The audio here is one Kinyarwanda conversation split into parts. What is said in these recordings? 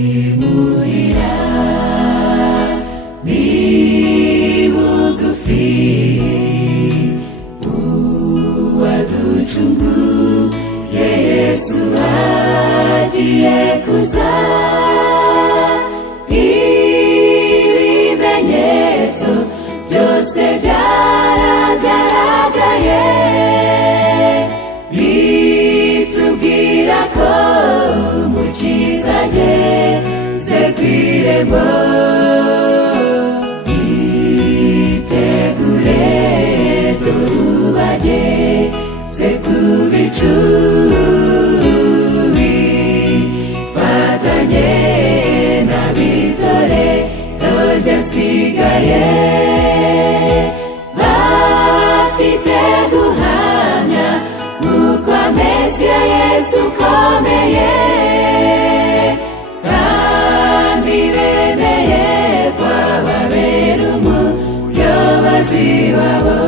imuhira ni bugufi, uwaducunguye Yesu agiye kuza. Ibimenyetso byose byaragaragaye bitubwira ko umukiza ageze ku irembo. Itegure dore ageze ku bicu, bifatanye n'ab'itorero ryasigaye, bafite guhamya nk'uko Mesiya Yesu ukomeye, kandi bemeye ko ababera umuyobozi wabo.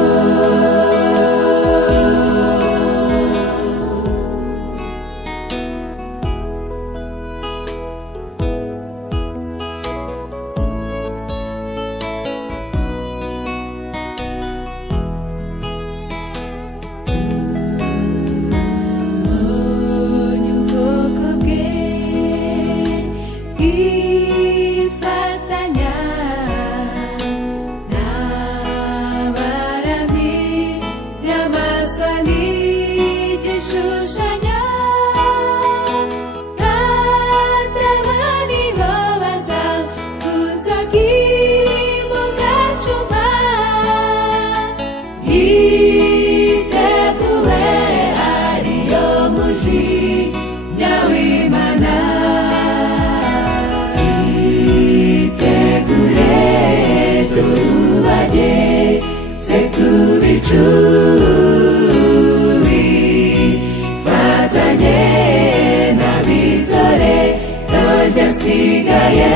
Bifatanye n'ab'itorero ryasigaye,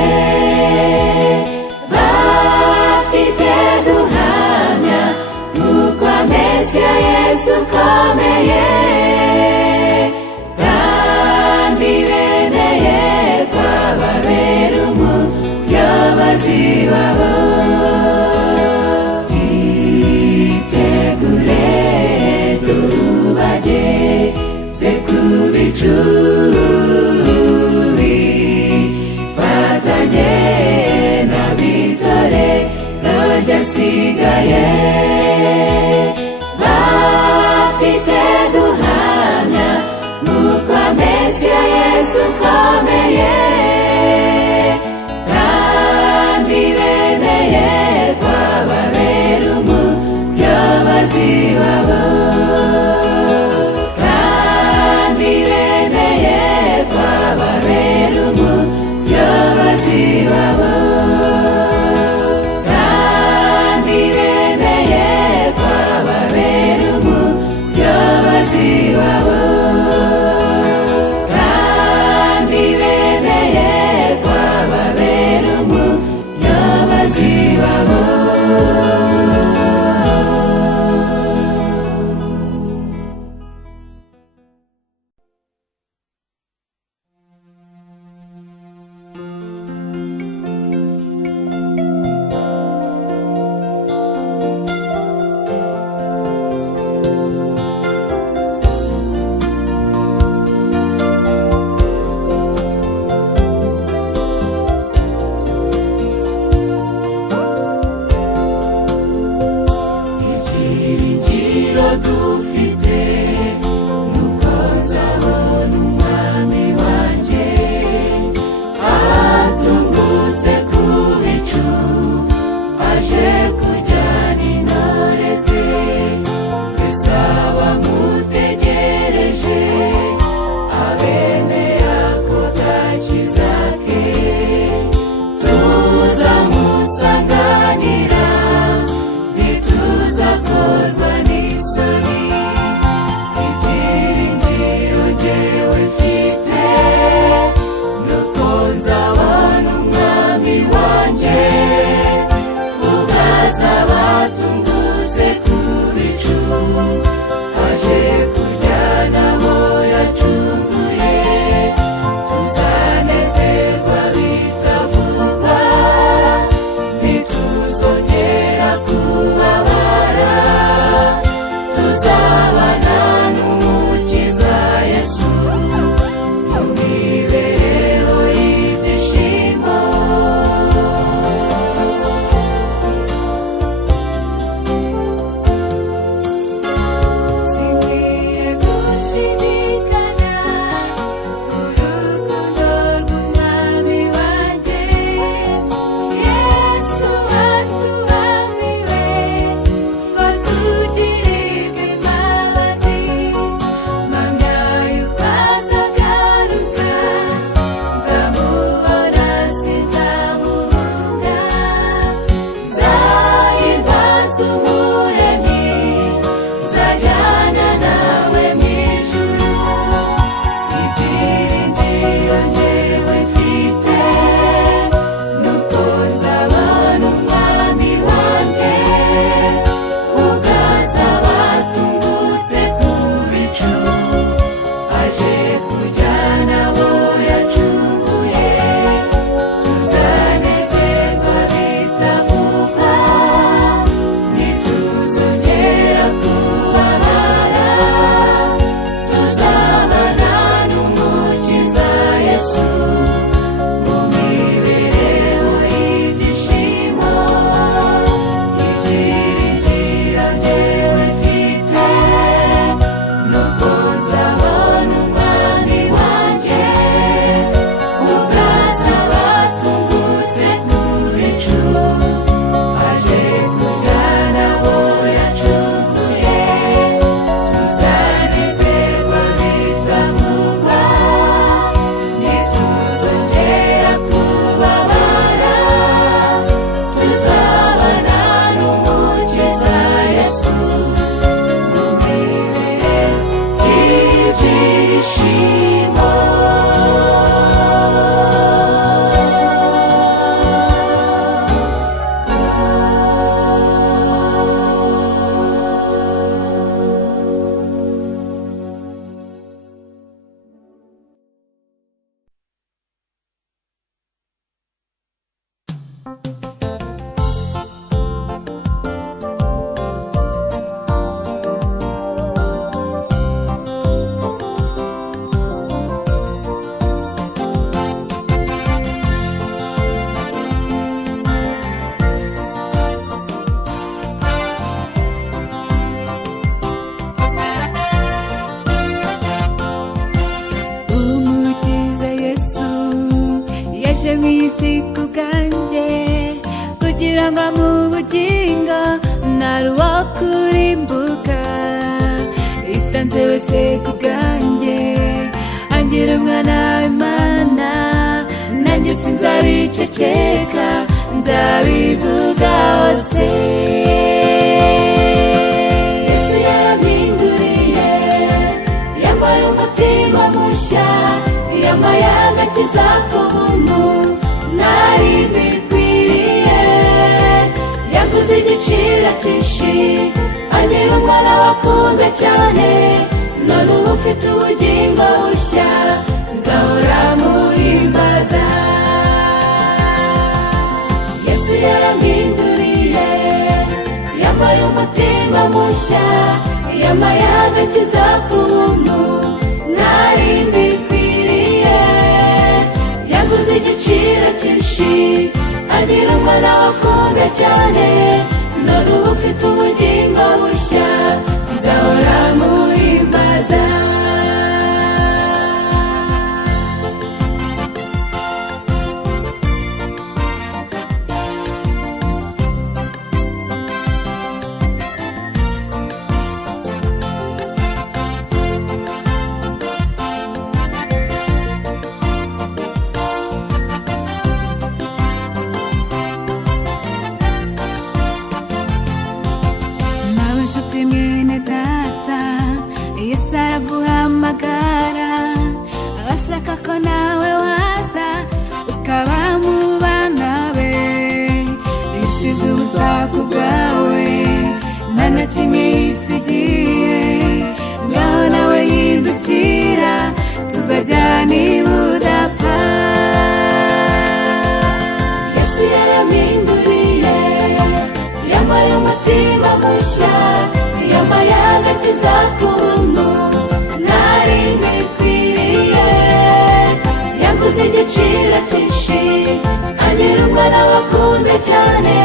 bafite guhamya nk'uko Mesiya Yesu ukomeye, kandi bemeye ko ababera umuyobozi wabo. Bifatanye n'ab'itorero ryasigaye, bafite guhamya nk'uko Mesiya Yesu ukomeye, kandi bemeye ko ababera umuyobozi wabo. Kandi bemeye ko ababera umuyobozi itanga mu bugingo ntari uwo kurimbuka, itanze wese ku bwanjye angira umwana w'Imana, nanjye sinzabiceceka nzabivuga hose. Yesu yarampinduriye, yambaye umutima mushya, yambaye agakiza k'ubuntu ntari mbikwiriye, yaguze igiciro cyinshi angira umwana wakunda cyane, none ubu mfite ubugingo bushya nzahora muhimbaza. Yesu yarampinduriye, yambaye umutima mushya, yambaye agakiza k'ubuntu ntari mbikwiriye, yaguze igiciro cyinshi agira umwana wakunda cyane, none ubu mfite ubugingo bushya nzahora muhimbaza. mwene data, Yesu araguhamagara, abashaka ko nawe waza ukaba mu bana be, yisize ubusa ku bwawe nta na kimwe yisigiye, ngaho nawe hindukira tuzajyana ibudapfa. Yesu yarampinduriye, yambaye umutima mushya, yambaye agakiza k'ubuntu ntari mbikwiriye, yaguze igiciro cyinshi angira umwana wakunda cyane,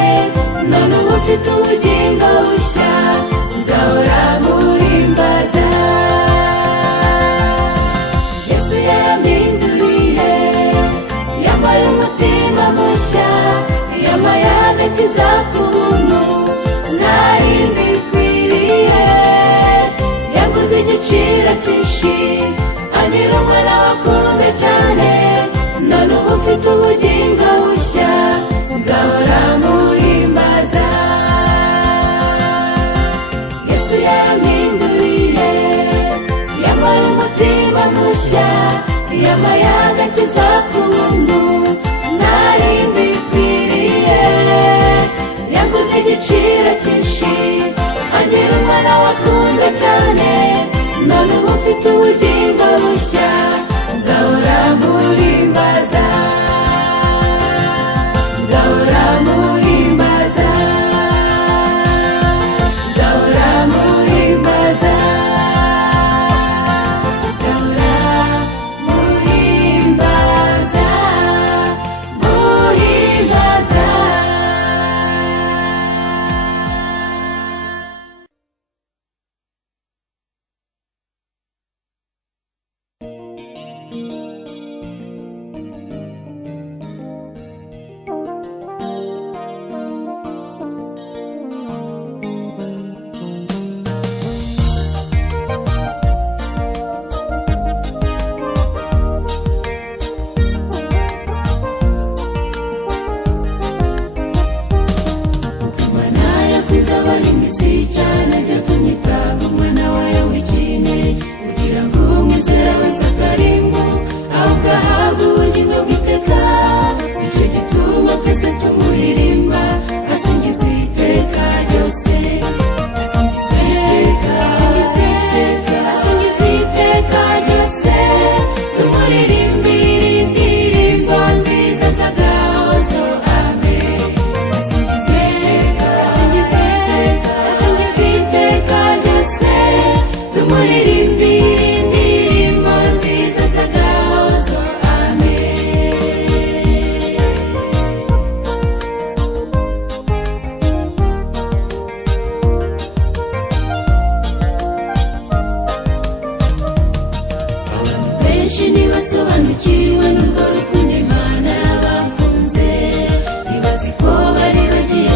none ubu mfite ubugingo bushya nzahora muhimbaza. Yesu yarampinduriye, yambaye umutima mushya, yambaye agakiza k'ubuntu ntari mbikwiriye, yaguze igiciro cyinshi angira umwana wakunda cyane, none ubu mfite ubugingo bushya nzahora muhimbaza. Yesu yarampinduriye, yambaye umutima mushya, yambaye agakiza k'ubuntu ntari mbikwiriye, yaguze igiciro cyinshi angira umwana wakunda cyane, none ubu mfite ubugingo bushya nzahora muhimbaza, nzahora muhimbaza, nzahora muhimbaza, nzahora muhimbaza, muhimbaza. basobanukiwe n'urwo rukundo Imana yabakunze, ntibazi ko bari bagiye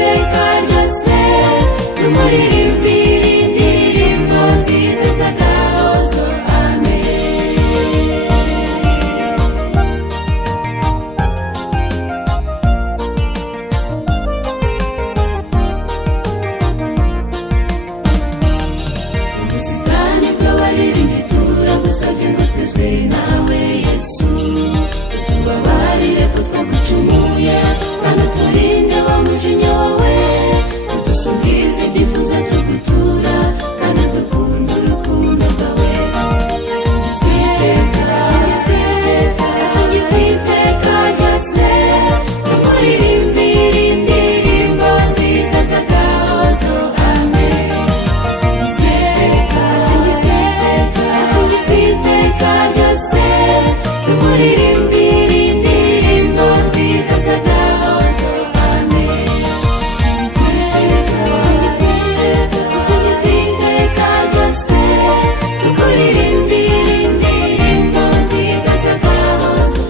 iteka ryose tumuririmbire indirimbo nziza z'agahozo. Ubusitani bw'abaririmbyi turagusabye ngo twezwe nawe Yesu, utubabarire ko twagucumuye kandi uturinde wa mujinya wawe, udusubize ibyifuzo tugutura kandi dukunda urukundo rwawe. Singiza iteka ryose tumuririmbire indirimbo nziza z'agahozo. Iteka ryose tumuririmbire indirimbo nziza z'agahozo. Singiza iteka ryose tukuririmbire indirimbo nziza z'agahozo.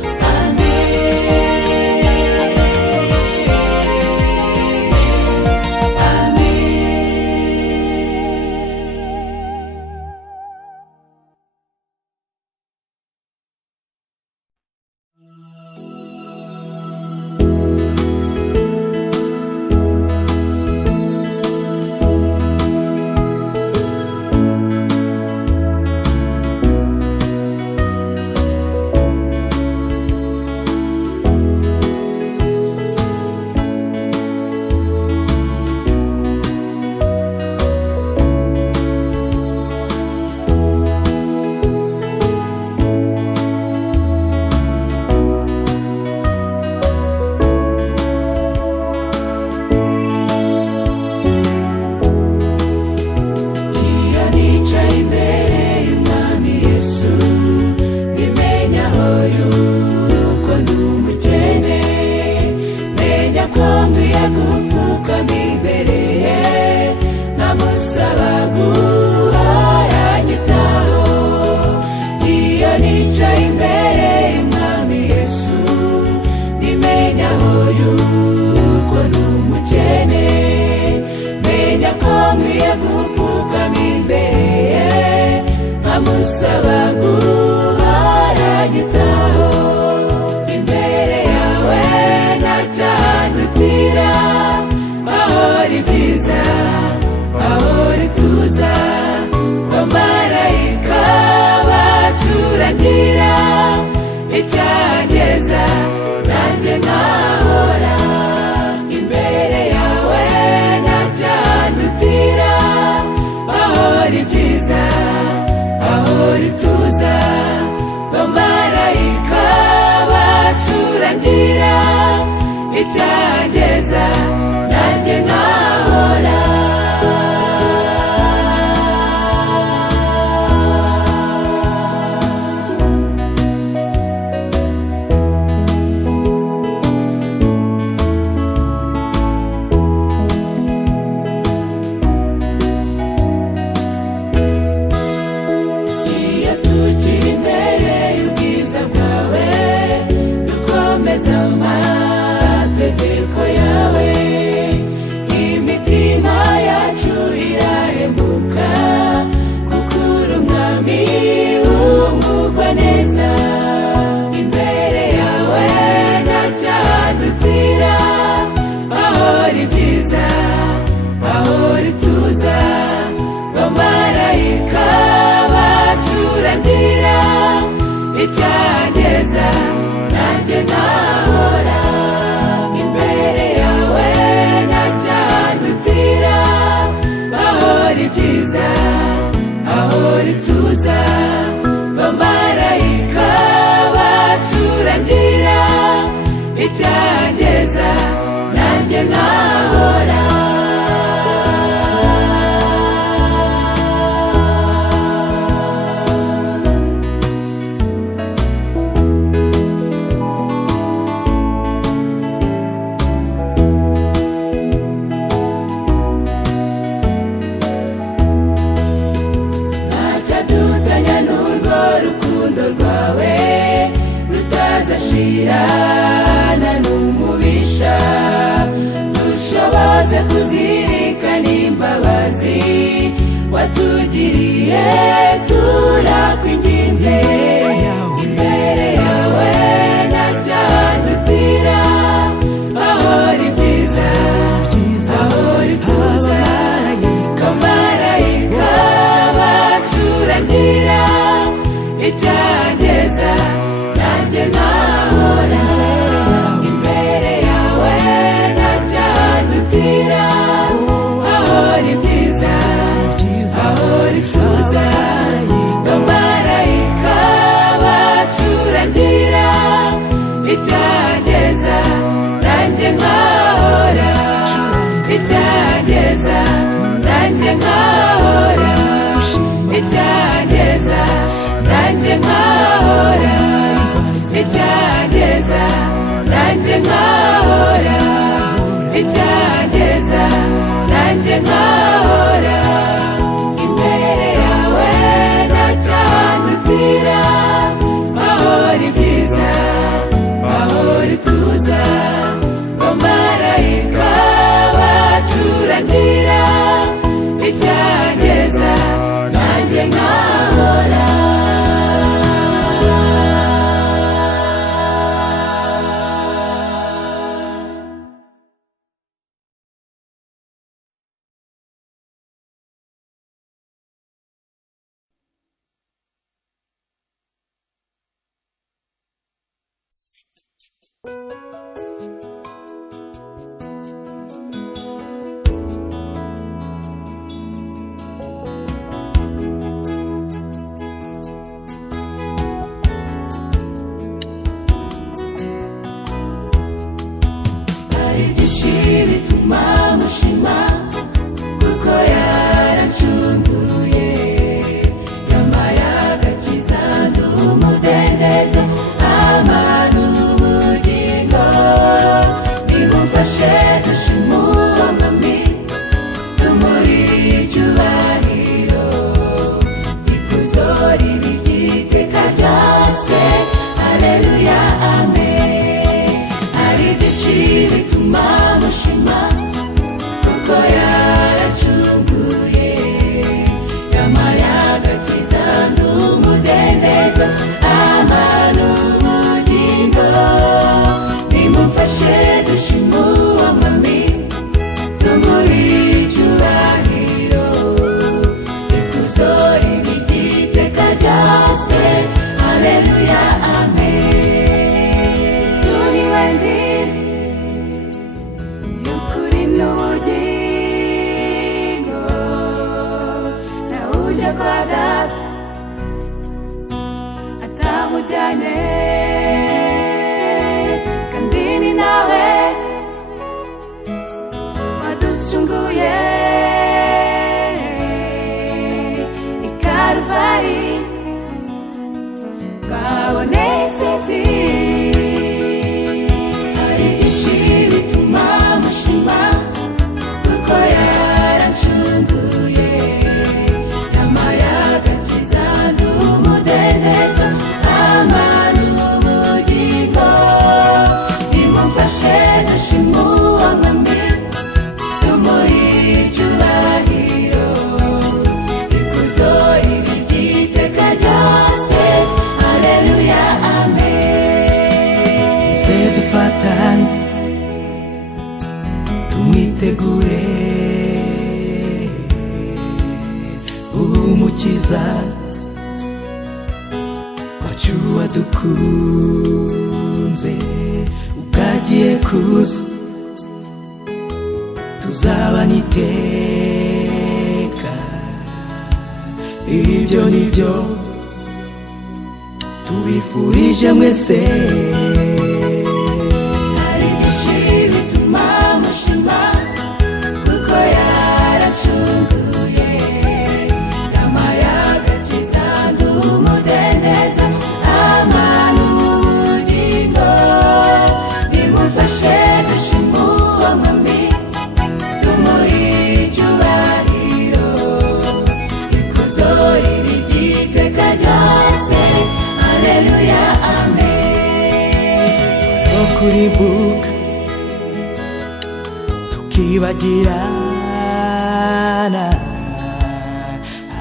Icyageza nanjye nkahora imbere yawe ntacyandutira, ahora ibyiza ahora ituza, bamarayika bacurangira. Icyageza nanjye nkahora amategeko yawe. Imitima yacu irahembuka kuko uri umwami w'umugwa neza. Imbere yawe ntacyandutira, ahora ibyiza ahora ituza, bamarayika bacurangira. Icyageza nanjye nkahora imbere yawe ntacyandutira, ahora ibyiza ahora ituza, bamarayika bacurangira. Icyageza nanjye nkahora rwawe rutazashirana n'umubisha. watugiriye turakwinginze imbere yawe ntacyadutira ahora ibyiza ahora ituza abamarayika bacurangira icyageza nanjye nkahora imbere yawe ntacyadutira ahora ibyiza ahora ituza abamarayika bacurangira icyageza nanjye nkahora icyageza nanjye nkahora icyageza nanjye nkahora icyageza nanjye nkahora icyageza nanjye nkahora imbere yawe ntacyandutira ahora ibyiza ahora ituza abamarayika bacurangira icyageza nanjye nkahora hari byinshi bituma mushima kuko yaracunguye yampaye agakiza ndi umudendezo amana ubugingo nimumfashe dushima uwo mwami tumuhe icyubahiro ikuzo ribe iry'iteka ryose haleluya amen hari byinshi bituma mushima kuko yaracunguye yampaye agakiza ndi umudendezo amana ubugingo nimumfashe dushima uwo mwami tumuhe icyubahiro ikuzo ribe iry'iteka ryose haleluya amen suni wanzira y'ukuri n'ubugingo nawe ujya kwa data atamujyanye kandi ni nawe waducunguye i Karuvali twaboneye intsinzi hari byinshi bituma mushima kuko yaracunguye yampaye agakiza ndi umudendezo amana ubugingo nimumfashe dushima uwo mwami tumuhe icyubahiro ikuzo ribe iry'iteka ryose haleluya amen se dufatanye tumwitegure umukiza wacu wadukunze ubwagiye kuza tuzabana iteka ibyo nibyo tubifurije mwese hari byinshi bituma mushima kuko yaracunguye yampaye agakiza ndi umudendezo amana ubugingo nimumfashe dushima uwo mwami tumuhe icyubahiro ikuzo ribe iry'iteka ryose haleluya amen no kurimbuka tukibagirana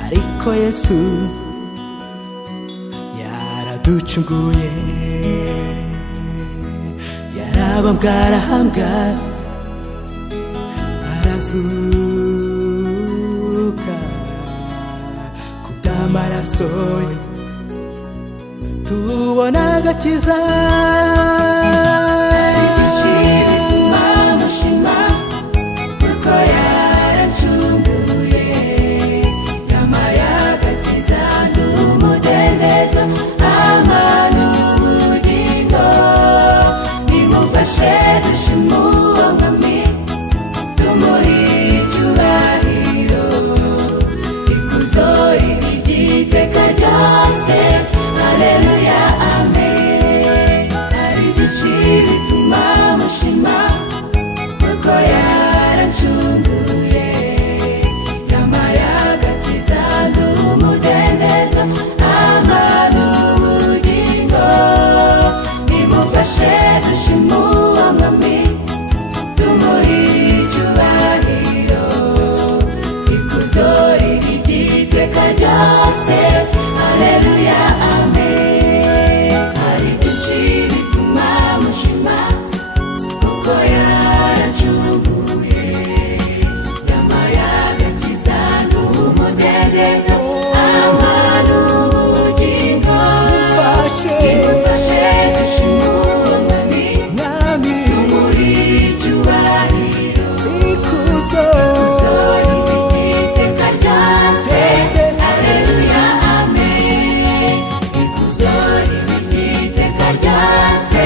ariko Yesu yaraducunguye, yarabambwe arahambwa arazuka, kubw'amaraso ye tubona agakiza. bituma mushima kuko yaracunguye, yampaye agakiza n'umudendezo, amana ubugingo. Nimufashe dushime uwo mwami, tumuhe icyubahiro, ikuzo ribe iry'iteka ryose. Haleluya, amen. Hari byinshi bituma mushima kuko yaracunguye, yampaye agakiza n'umudendezo, amana ubugingo. Nimufashe dushime uwo mwami, tumuhe icyubahiro, ikuzo ribe iry'iteka ryose. Haleluya, amen. Hari byinshi bituma mushima kuko yaracunguye, yampaye agakiza n'umudendezo, amana ubugingo. Nimufashe dushime uwo mwami, tumuhe icyubahiro, ikuzo ribe iry'iteka ryose. Haleluya, amen. Ikuzo ribe iry'iteka ryose.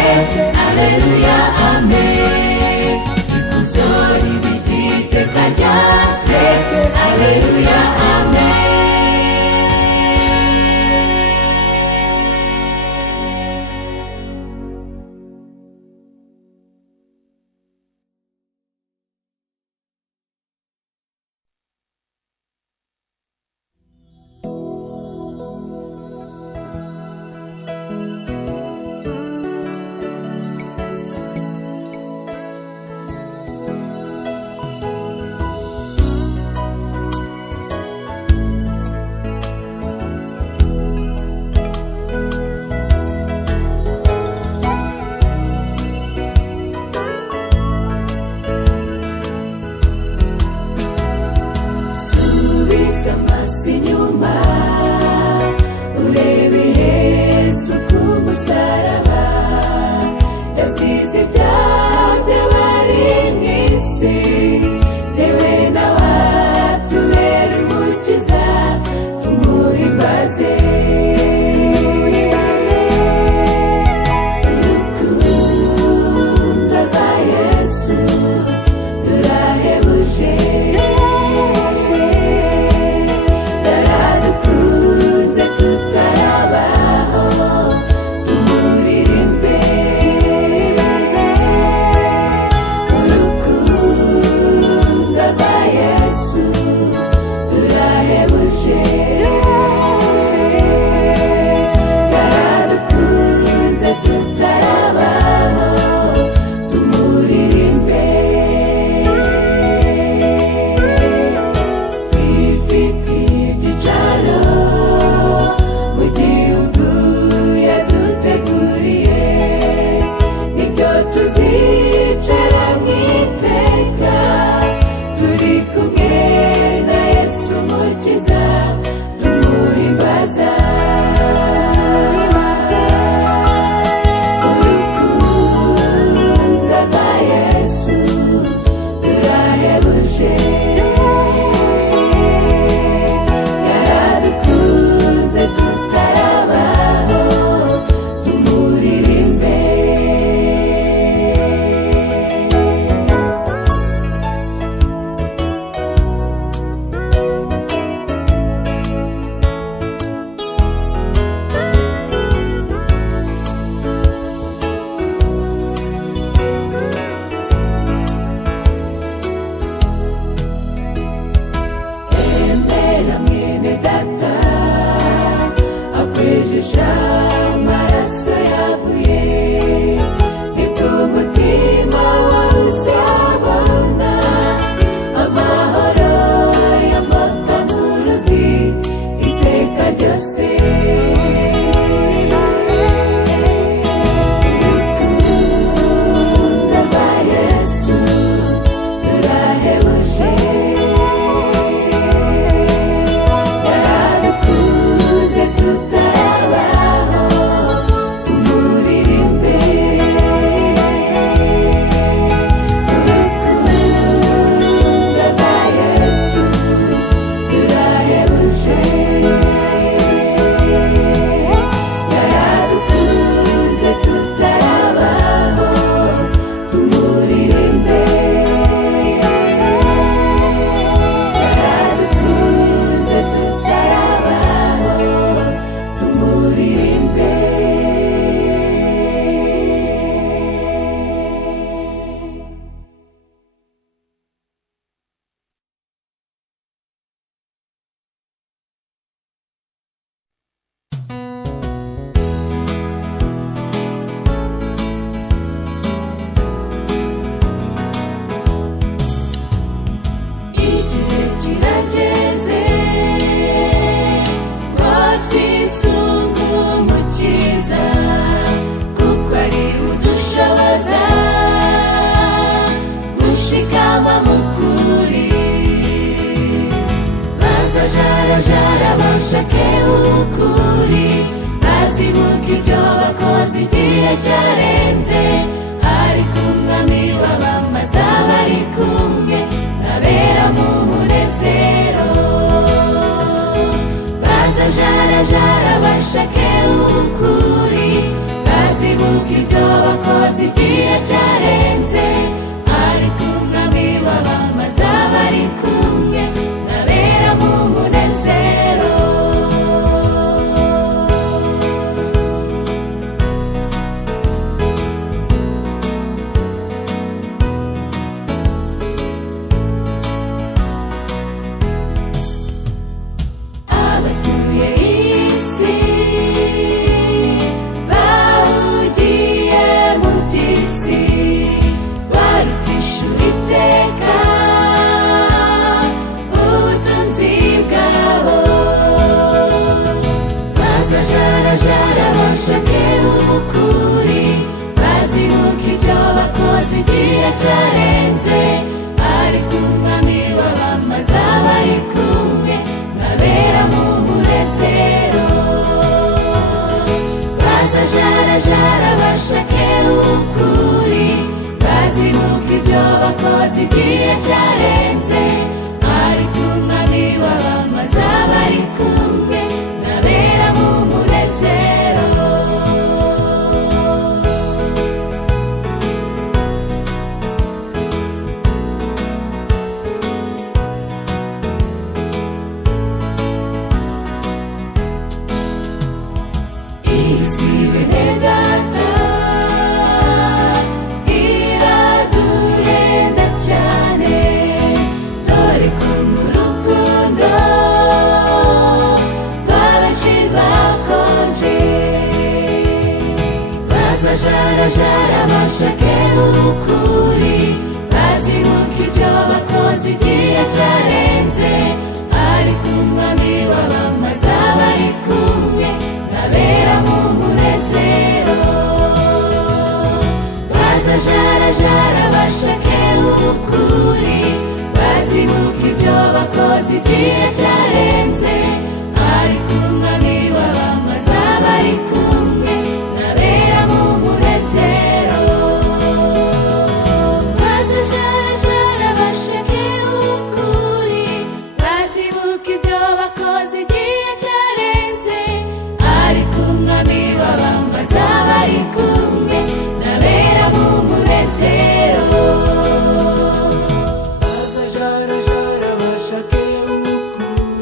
Haleluya, amen. Ikuzo ribe iry'iteka ryose. Haleluya, amen. bashake ukuri bazibuka ibyo bakoze igihe cyarenze ariko umwami w'abamaze abari kumwe abera mu munezero bazajarajara bashake ukuri bazibuka ibyo bakoze igihe cyarenze ariko umwami w'abamaze abari kumwe abera mu munezero abatuye isi bahugiye mu by'isi barutisha Uwiteka ubutunzi bwabo bazajarajara bashake ukuri bazibuka ibyo bakoze igihe cyarenze ariko umwami w'abamaze abari kumwe babera mu munezero bazajarajara bashake ukuri bazibuka ibyo bakoze igihe cyarenze ariko umwami w'abamaze abari kumwe babera mu munezero isi bene data iraduhenda cyane dore ko mu rukundo rw'abenshi rwakonje bazajarajara bashake ukuri bazibuka ibyo bakoze igihe cyarenze ariko umwami w'abamaze abari kumwe babera mu munezero bazajarajara bashake ukuri bazibuka ibyo bakoze igihe cyarenze ariko umwami w'abamaze abari kumwe babera mu munezero bazajarajara bashake ukuri bazibuka ibyo bakoze igihe cyarenze ariko umwami w'abamaze abari kumwe babera mu munezero bazajarajara bashake ukuri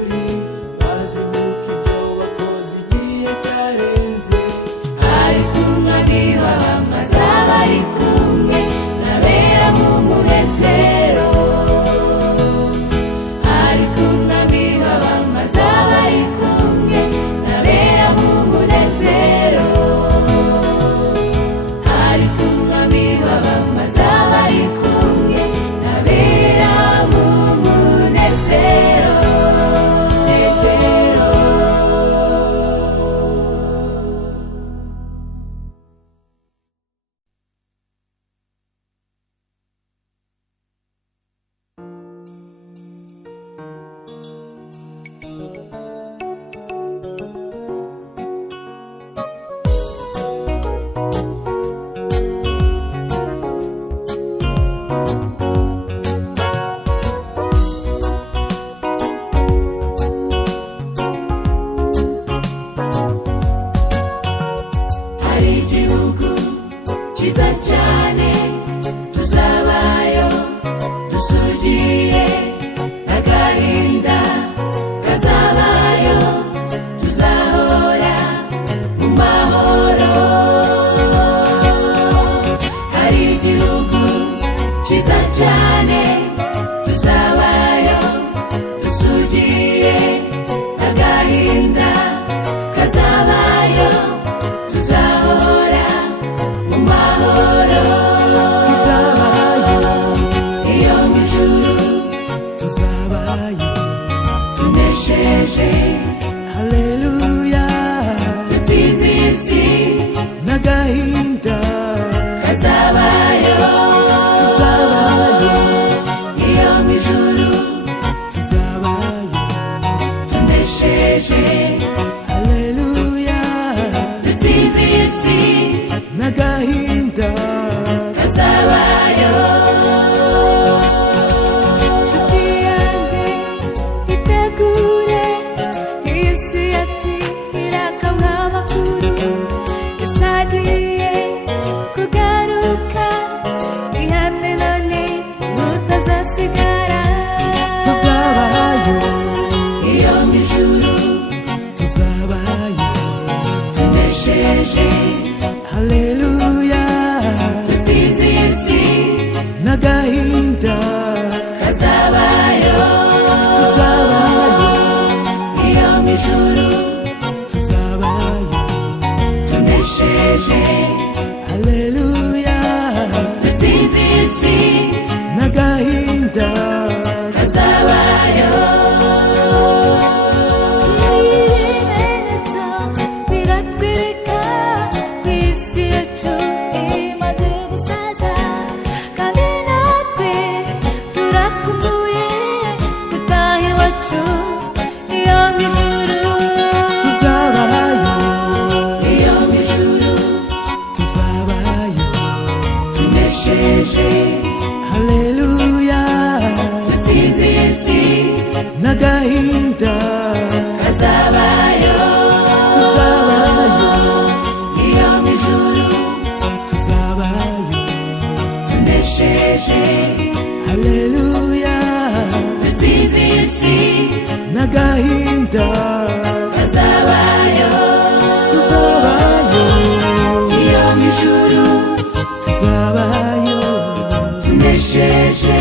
tunesheje haleluya dutsinze isi n'agahinda kazabayo nshuti yanjye itegure iyo si yacira kamwe amakuru yasagiye kugaruka ihane none utazasigara tuzabayo iyo mu ijuru tuzabayo tunesheje haleluya dutsinze isi n'agahinda kazabayo tuzabayo iyo mu ijuru tuzabayo tunesheje haleluya dutsinze isi n'agahinda kazabayo ibimenyetso biratwereka ku isi yacu imaze gusaza kandi natwe turakumbuye gutaha iwacu iyo mu ijuru tuzabayo iyo mu ijuru tuzabayo tunesheje haleluya dutsinze isi n'agahinda kazabayo tuzabayo iyo mu ijuru tuzabayo tunesheje haleluya dutsinze isi n'agahinda kazabayo tuzabayo iyo mu ijuru tuzabayo tunesheje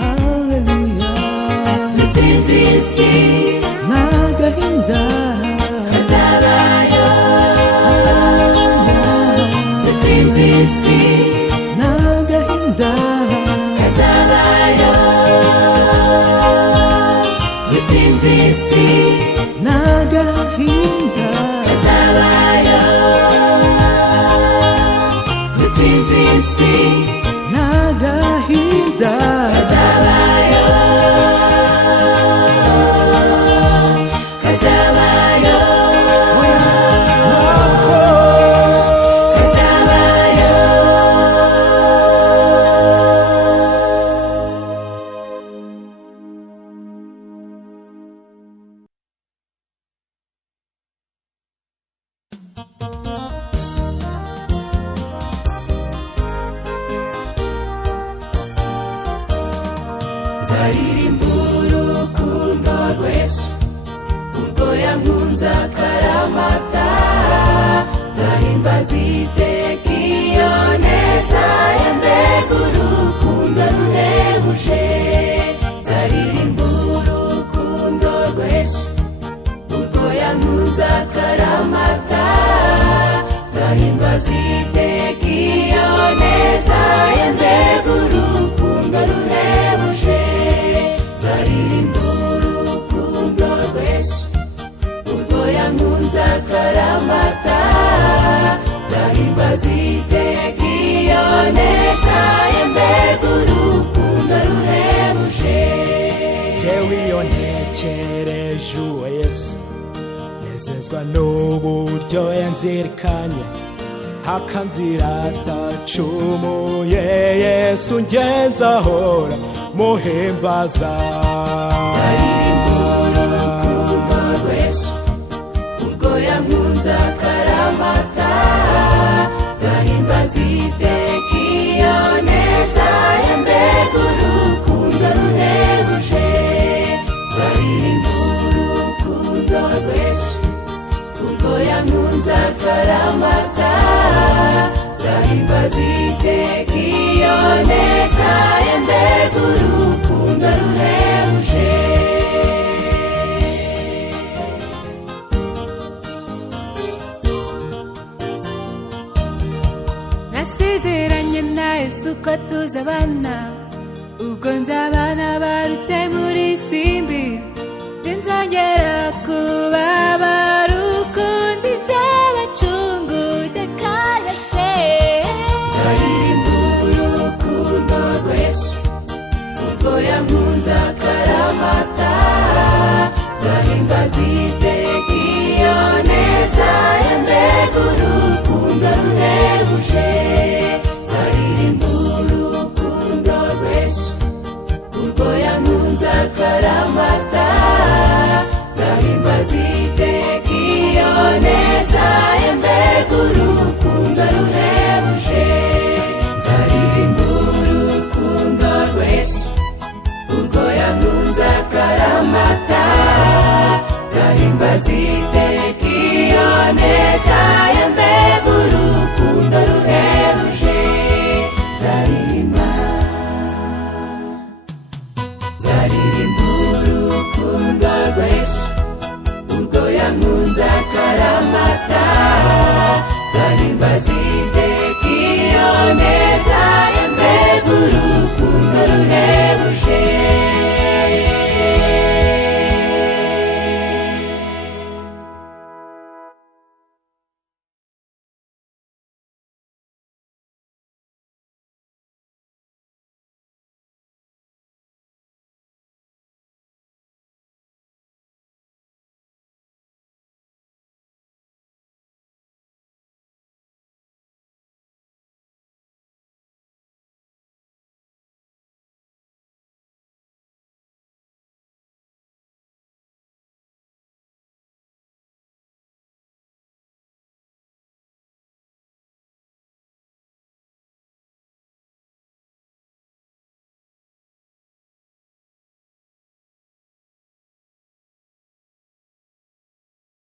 haleluya dutsinze isi n'agahinda kazabayo dutsinze isi n'agahinda kazabayo dutsinze isi n'agahinda kazabayo dutsinze isi n'agahinda kazabayo kazabayo kazabayo nzaririmba urukundo rw'Yesu urwo yankunze akaramata nzahimbaza iteka iyo neza ye mbega urukundo ruhebuje nzaririmba urukundo rw'Yesu urwo yankunze akaramata nzahimbaza iteka iyo neza ye mbega urukundo ruhebuje nzaririmba urukundo rw'Yesu urwo yankunze akaramata nzahimbaza iteka iyo neza ye mbega urukundo ruhebuje jewe iyo ntekereje uwo yesu nezezwa n'uburyo yanzirikanye akanzira atacumuye yesu ngenzahora muhimbaza nzaririmba urukundo rw'Yesu urwo yankunze akaramata nzahimbaza iteka iyo neza ye mbega urukundo ruhebuje nzaririmba urukundo rw'Yesu urwo yankunze akaramata nzahimbaza iteka iyo neza ye mbega urukundo ruhebuje nasezeranye na Yesu ko tuzabana ubwo nzabana barutse muri simbi nzongera kubabara ukundi nzabacungude kayase nzaririmba urukundo rw'Yesu urwo yankunze akaramata nzahimbaza iteka iyo neza ye mbega urukundo ruhebuje